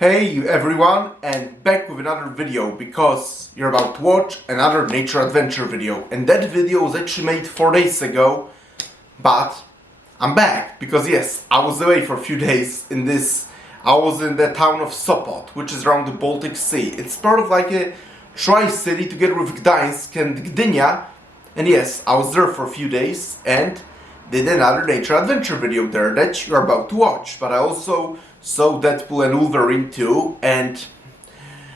Hey everyone, and back with another video because you're about to watch another nature adventure video, and that video was actually made 4 days ago, but I'm back because yes, I was away for a few days I was in the town of Sopot, which is around the Baltic Sea. It's part of like a tri-city together with Gdańsk and Gdynia, and yes, I was there for a few days and did another nature adventure video there that you're about to watch. But I also saw Deadpool and Wolverine too, and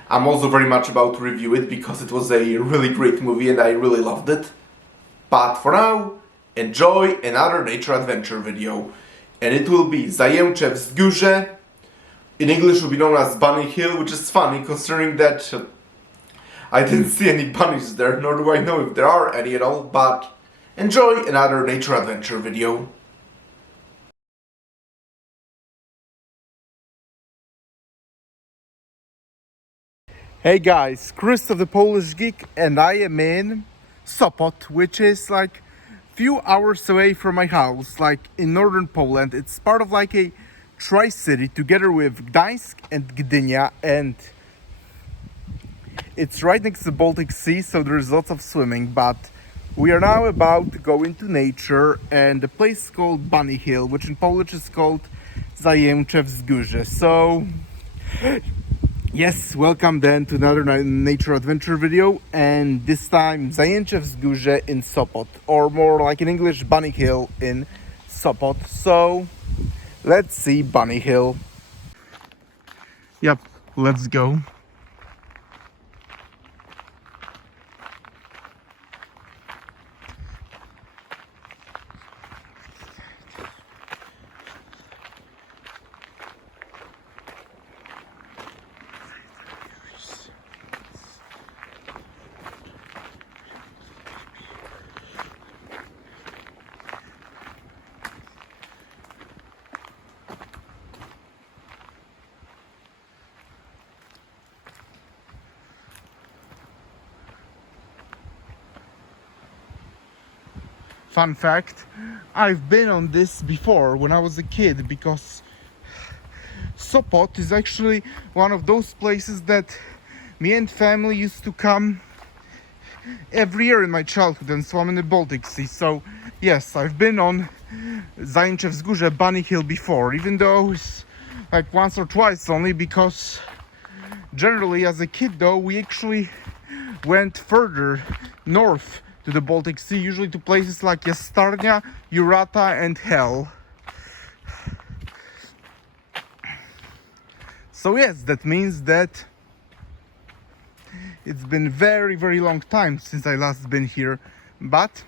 I'm also very much about to review it because it was a really great movie and I really loved it. But for now, enjoy another nature adventure video. And it will be Zajęcze Wzgórze. In English will be known as Bunny Hill, which is funny considering that I didn't see any bunnies there, nor do I know if there are any at all, but enjoy another nature adventure video. Hey guys, Christoph the Polish Geek, and I am in Sopot, which is like few hours away from my house, like in northern Poland. It's part of like a tri-city together with Gdańsk and Gdynia, and it's right next to the Baltic Sea, so there's lots of swimming. But we are now about to go into nature, and the place is called Bunny Hill, which in Polish is called Zajęcze Wzgórze. So yes, welcome then to another nature adventure video, and this time Zajęcze Wzgórze in Sopot, or more like in English, Bunny Hill in Sopot. So let's see Bunny Hill. Yep, let's go. Fun fact, I've been on this before when I was a kid, because Sopot is actually one of those places that me and family used to come every year in my childhood and swam in the Baltic Sea. So yes, I've been on Zajęcze Wzgórze, Bunny Hill before, even though it's like once or twice only, because generally as a kid though we actually went further north to the Baltic Sea, usually to places like Jastarnia, Urata and Hel. So yes, that means that it's been very long time since I last been here, but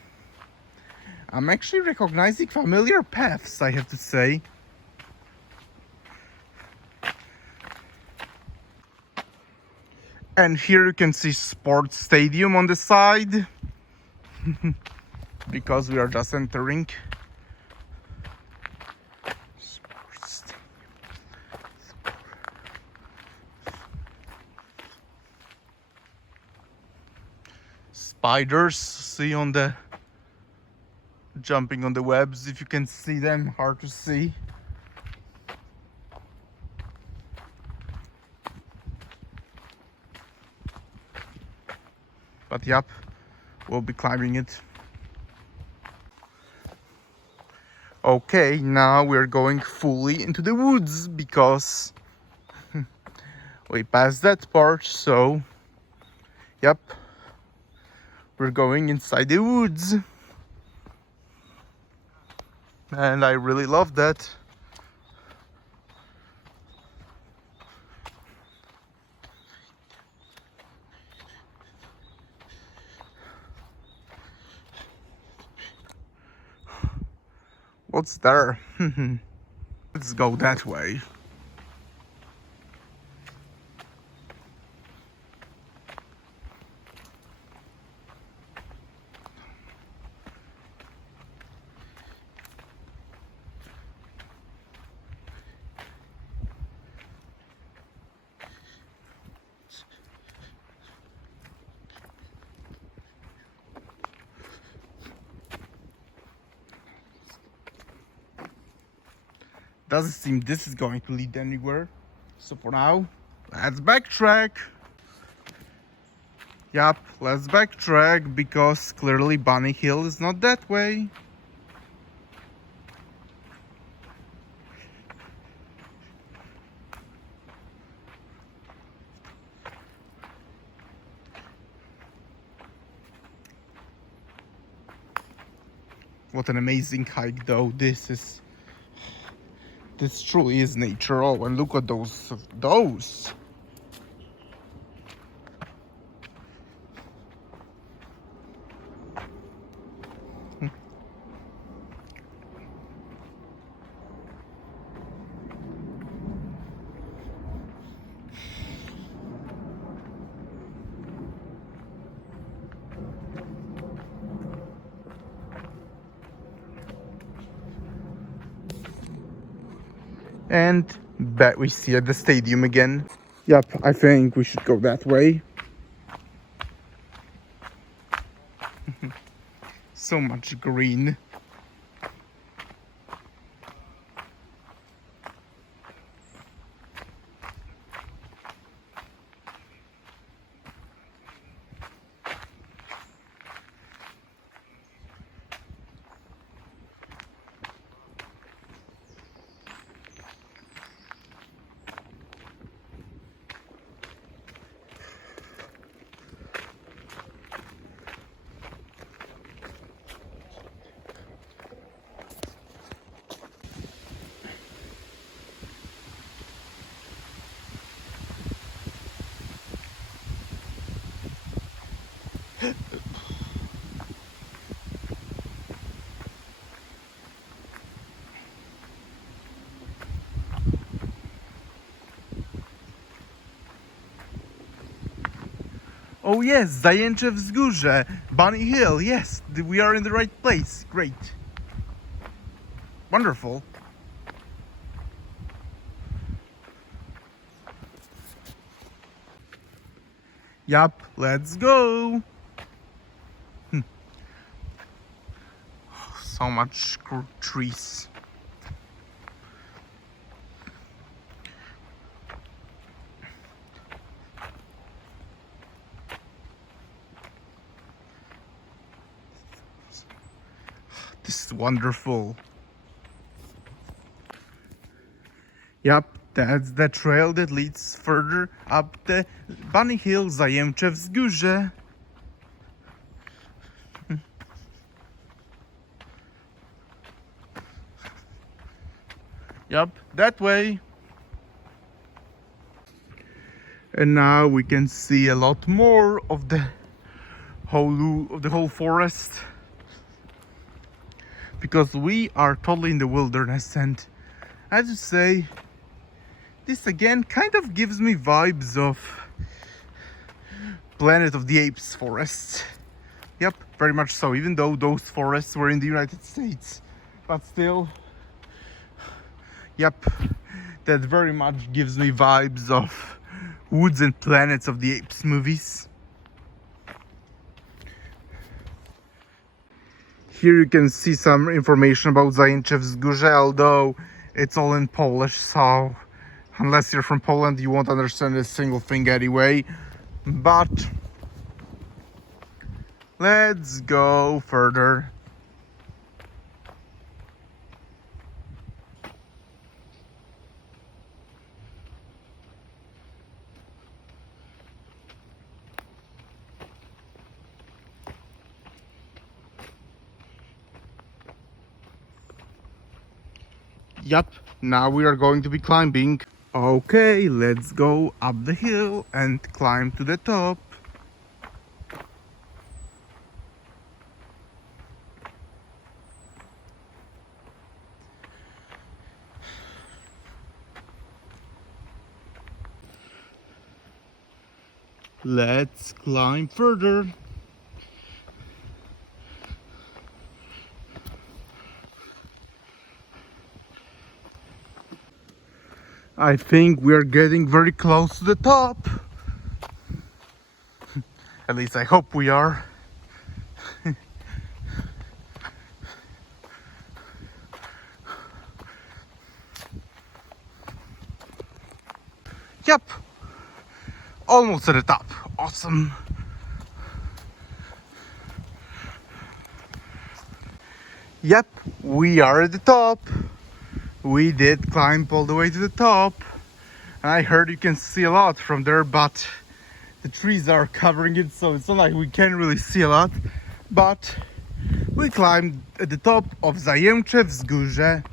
I'm actually recognizing familiar paths, I have to say. And here you can see sports stadium on the side. Because we are just entering. Spiders, see on the jumping on the webs, if you can see them, hard to see. But yep, we'll be climbing it. Okay, now we're going fully into the woods because we passed that part, so yep, we're going inside the woods. And I really love that. What's there? Let's go that way. Doesn't seem this is going to lead anywhere. So for now, let's backtrack. Yup, let's backtrack because clearly Bunny Hill is not that way. What an amazing hike though. This truly is nature. Oh, and look at those. And back we see at the stadium again. Yep, I think we should go that way. So much green. Oh yes, Zajęcze Wzgórze, Bunny Hill, yes, we are in the right place, great. Wonderful. Yup, let's go. So much trees. This is wonderful. Yep, that's the trail that leads further up the Bunny Hill, Zajęcze Wzgórze. Yep, that way. And now we can see a lot more of the whole forest, because we are totally in the wilderness. And I have to say, this again kind of gives me vibes of Planet of the Apes forests. Yep, very much so, even though those forests were in the United States. But still, yep, that very much gives me vibes of Woods and Planets of the Apes movies. Here you can see some information about Zajęcze Wzgórze, although it's all in Polish, so unless you're from Poland you won't understand a single thing anyway. But let's go further. Yup, now we are going to be climbing. Okay, let's go up the hill and climb to the top. Let's climb further. I think we are getting very close to the top. At least I hope we are. Yep, almost at the top. Awesome. Yep, we are at the top. We did climb all the way to the top. And I heard you can see a lot from there, but the trees are covering it, so it's not like we can really see a lot. But we climbed at the top of Zajęcze Wzgórze.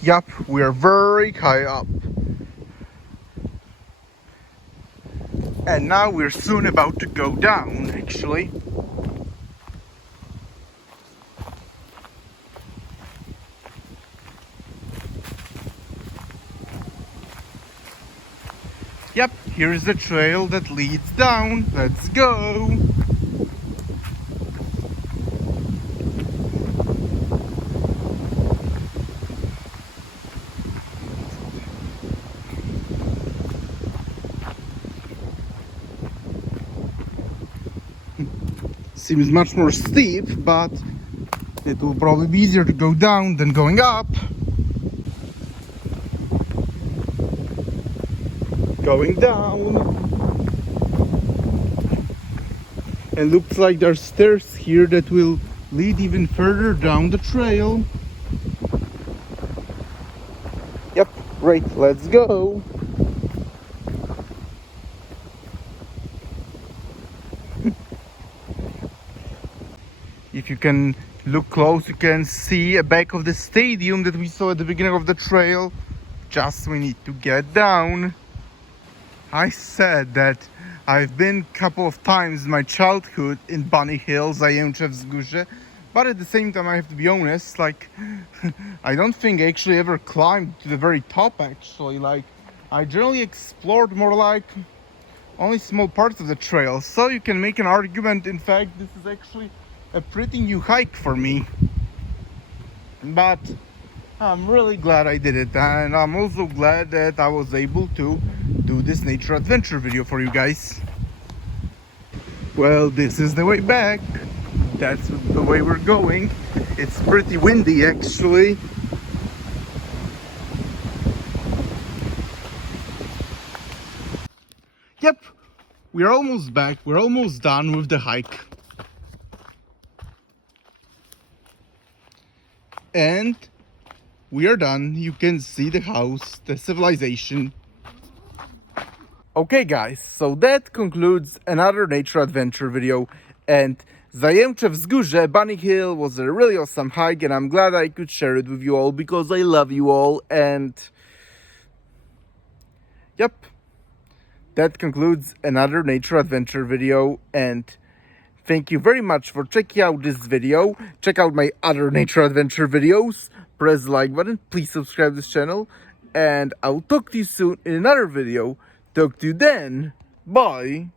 Yup, we are very high up. And now we're soon about to go down, actually. Yep, here's the trail that leads down. Let's go! Seems much more steep, but it will probably be easier to go down than going up. Going down. And looks like there's stairs here that will lead even further down the trail. Yep, great, let's go. If you can look close, you can see a back of the stadium that we saw at the beginning of the trail. Just we need to get down. I said that I've been a couple of times in my childhood in Bunny Hill, Zajęcze Wzgórze, but at the same time I have to be honest, like I don't think I actually ever climbed to the very top actually. Like I generally explored more like only small parts of the trail, so you can make an argument, in fact this is actually a pretty new hike for me. But I'm really glad I did it, and I'm also glad that I was able to do this nature adventure video for you guys. Well, this is the way back. That's the way we're going. It's pretty windy actually. Yep, we're almost back. We're almost done with the hike. And we are done. You can see the house, the civilization. Okay guys, so that concludes another nature adventure video, and Zajęcze Wzgórze, Bunny Hill, was a really awesome hike, and I'm glad I could share it with you all because I love you all. And yep, that concludes another nature adventure video, and thank you very much for checking out this video. Check out my other nature adventure videos, press the like button, please subscribe to this channel, and I'll talk to you soon in another video. Talk to you then. Bye.